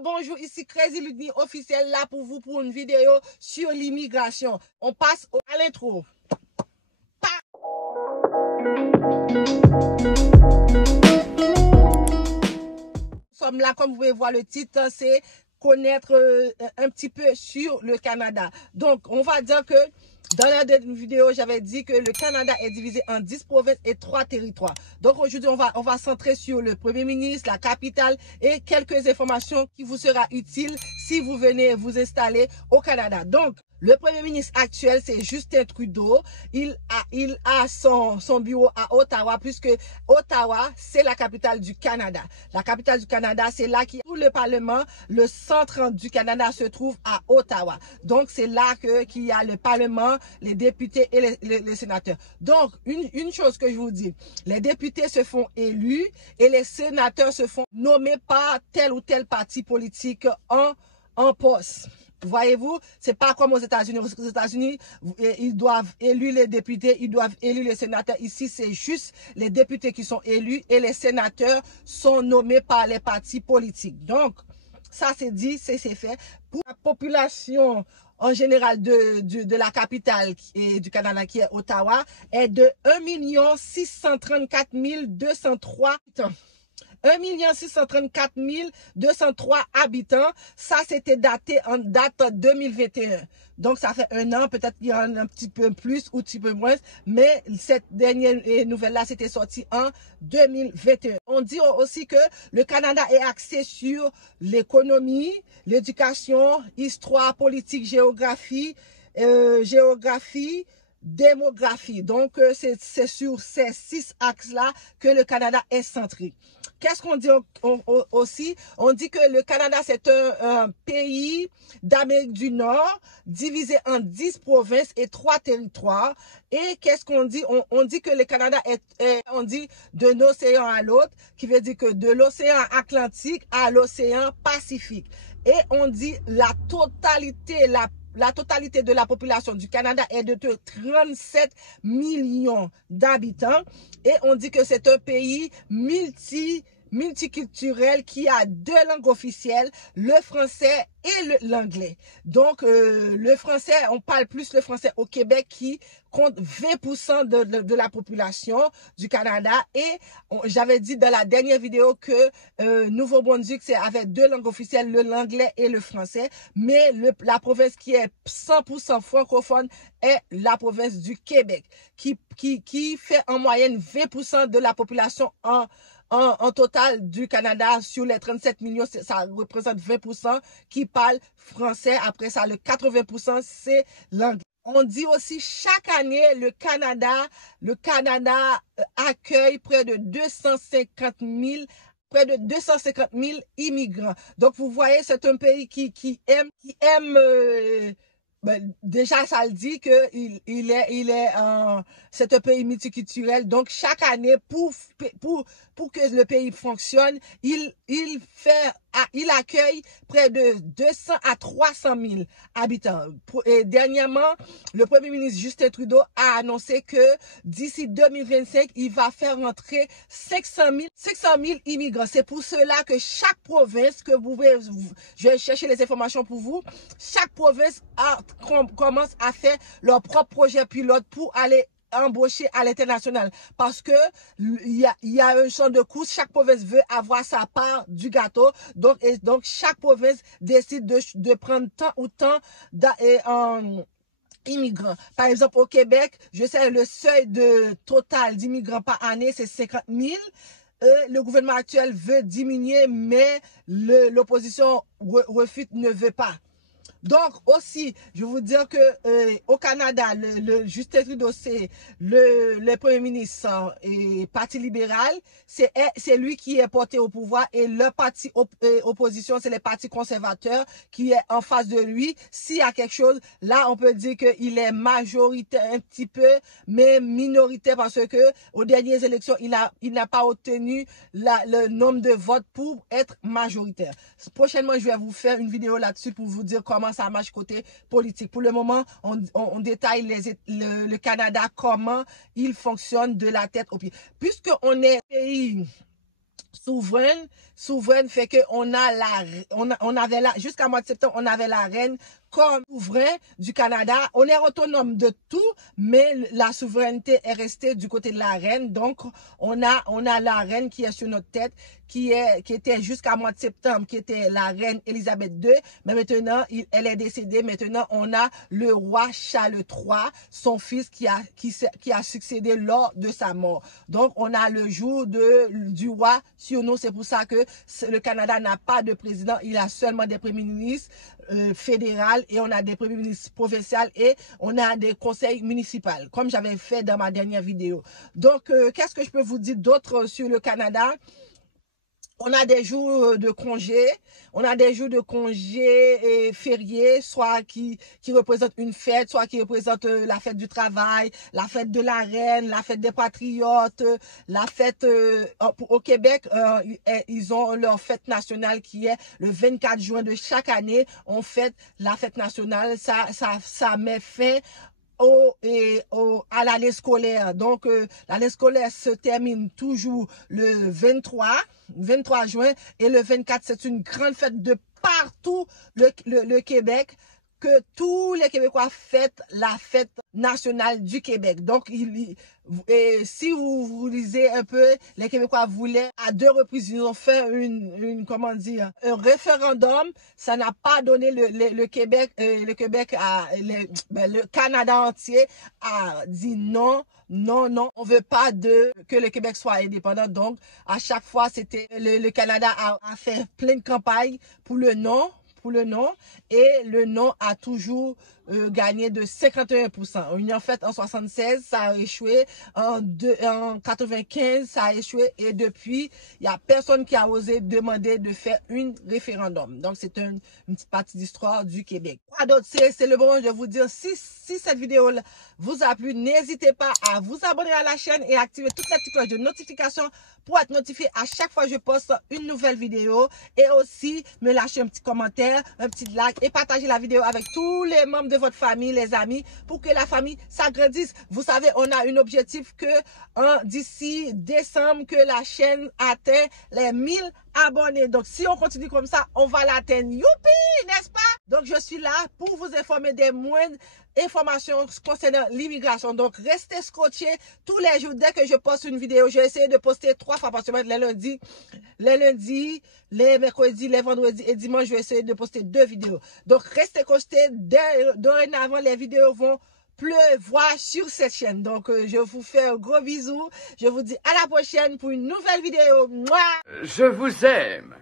Bonjour, ici Crazy Ludni officiel là pour vous pour une vidéo sur l'immigration. On passe à l'intro. Nous sommes là, comme vous pouvez voir le titre, c'est connaître un petit peu sur le Canada. Donc, on va dire que dans la dernière vidéo, j'avais dit que le Canada est divisé en 10 provinces et 3 territoires. Donc aujourd'hui, on va centrer sur le Premier ministre, la capitale et quelques informations qui vous sera utiles si vous venez vous installer au Canada. Donc, le Premier ministre actuel, c'est Justin Trudeau. Il a son bureau à Ottawa, puisque Ottawa, c'est la capitale du Canada. La capitale du Canada, c'est là qu'il y a tout le Parlement. Le centre du Canada se trouve à Ottawa. Donc, c'est là qu'il y a le Parlement, les députés et les sénateurs. Donc, une chose que je vous dis, les députés se font élus et les sénateurs se font nommer par tel ou tel parti politique en poste. Voyez-vous, c'est pas comme aux États-Unis. Aux États-Unis, ils doivent élire les députés, ils doivent élire les sénateurs. Ici, c'est juste les députés qui sont élus et les sénateurs sont nommés par les partis politiques. Donc, ça c'est dit, c'est fait. Pour la population en général de la capitale et du Canada qui est Ottawa est de 1 634 203 habitants. 1 634 203 habitants. Ça, c'était daté en date 2021. Donc, ça fait un an. Peut-être qu'il y en a un petit peu plus ou un petit peu moins. Mais cette dernière nouvelle-là, c'était sorti en 2021. On dit aussi que le Canada est axé sur l'économie, l'éducation, histoire, politique, géographie, démographie. Donc, c'est sur ces 6 axes-là que le Canada est centré. Qu'est-ce qu'on dit aussi? On dit que le Canada, c'est un pays d'Amérique du Nord, divisé en 10 provinces et 3 territoires. Et qu'est-ce qu'on dit? On dit que le Canada on dit d'un océan à l'autre, qui veut dire que de l'océan Atlantique à l'océan Pacifique. Et on dit la totalité de la population du Canada est de 37 millions d'habitants. Et on dit que c'est un pays multiculturel qui a 2 langues officielles, le français et l'anglais. Donc, le français, on parle plus le français au Québec qui compte 20% de la population du Canada. Et j'avais dit dans la dernière vidéo que Nouveau-Brunswick, c'est avec 2 langues officielles, l'anglais et le français. Mais la province qui est 100% francophone est la province du Québec, qui fait en moyenne 20% de la population en total du Canada. Sur les 37 millions, ça représente 20% qui parlent français. Après ça, le 80%, c'est l'anglais. On dit aussi chaque année, le Canada accueille près de 250 000 immigrants. Donc, vous voyez, c'est un pays qui aime déjà, ça le dit que c'est un pays multiculturel. Donc, chaque année, pour que le pays fonctionne, il accueille près de 200 à 300 000 habitants. Et dernièrement, le Premier ministre Justin Trudeau a annoncé que d'ici 2025, il va faire rentrer 500 000 immigrants. C'est pour cela que chaque province, je vais chercher les informations pour vous, chaque province commence à faire leur propre projet pilote pour aller embaucher à l'international, parce que il y a un champ de course. Chaque province veut avoir sa part du gâteau. Donc chaque province décide de prendre tant ou tant immigrants. Par exemple, au Québec, je sais le seuil total d'immigrants par année, c'est 50 000. Le gouvernement actuel veut diminuer, mais l'opposition refuse, ne veut pas. Donc aussi, je vais vous dire que au Canada, Justin Trudeau, c'est le Premier ministre et Parti libéral, c'est lui qui est porté au pouvoir, et le parti opposition, c'est le Parti conservateur qui est en face de lui. S'il y a quelque chose, là, on peut dire qu'il est majoritaire un petit peu, mais minoritaire, parce que aux dernières élections, il n'a pas obtenu le nombre de votes pour être majoritaire. Prochainement, je vais vous faire une vidéo là-dessus pour vous dire comment ça marche côté politique. Pour le moment, on détaille le Canada, comment il fonctionne de la tête aux pieds. Puisqu'on est pays souveraine fait que on avait là, jusqu'à mois de septembre, on avait la reine comme souverain du Canada. On est autonome de tout, mais la souveraineté est restée du côté de la reine. Donc, on a la reine qui est sur notre tête, qui était jusqu'à mois de septembre, qui était la reine Elisabeth II. Mais maintenant, elle est décédée. Maintenant, on a le roi Charles III, son fils qui a succédé lors de sa mort. Donc, on a le jour du roi sur nous. C'est pour ça que le Canada n'a pas de président. Il a seulement des premiers ministres fédéraux et on a des premiers ministres provinciaux et on a des conseils municipaux, comme j'avais fait dans ma dernière vidéo. Donc, qu'est-ce que je peux vous dire d'autre sur le Canada? On a des jours de congé, on a des jours de congé et fériés, soit qui représentent une fête, soit qui représentent la fête du travail, la fête de la reine, la fête des patriotes, la fête au Québec, ils ont leur fête nationale qui est le 24 juin de chaque année. On fête la fête nationale, ça met fin à l'année scolaire. Donc, l'année scolaire se termine toujours le 23 juin et le 24, c'est une grande fête de partout le Québec, que tous les Québécois fêtent la fête nationale du Québec. Donc, si vous lisez un peu, les Québécois voulaient, à 2 reprises, ils ont fait un référendum. Ça n'a pas donné le Québec, le Canada entier a dit non. Non, on veut pas que le Québec soit indépendant. Donc, à chaque fois, le Canada a fait plein de campagnes pour le non. Et le non a toujours gagné de 51%. En fait, en 76, ça a échoué. En 95, ça a échoué. Et depuis, il n'y a personne qui a osé demander de faire un référendum. Donc, c'est une petite partie d'histoire du Québec. Quoi d'autre? C'est le moment de vous dire, si cette vidéo vous a plu, n'hésitez pas à vous abonner à la chaîne et activer toute la petite cloche de notification pour être notifié à chaque fois que je poste une nouvelle vidéo. Et aussi, me lâcher un petit commentaire, un petit like et partager la vidéo avec tous les membres de votre famille, les amis, pour que la famille s'agrandisse. Vous savez, on a un objectif que d'ici décembre, que la chaîne atteint les 1000 abonnés. Donc, si on continue comme ça, on va l'atteindre. Youpi, n'est-ce pas? Donc, je suis là pour vous informer des moindres informations concernant l'immigration. Donc, restez scotchés tous les jours. Dès que je poste une vidéo, je vais essayer de poster 3 fois par semaine, les lundis, les mercredis, les vendredis et dimanche. Je vais essayer de poster 2 vidéos. Donc, restez scotchés. Dorénavant, les vidéos vont pleuvoir sur cette chaîne. Donc, je vous fais un gros bisou. Je vous dis à la prochaine pour une nouvelle vidéo. Mouah! Je vous aime.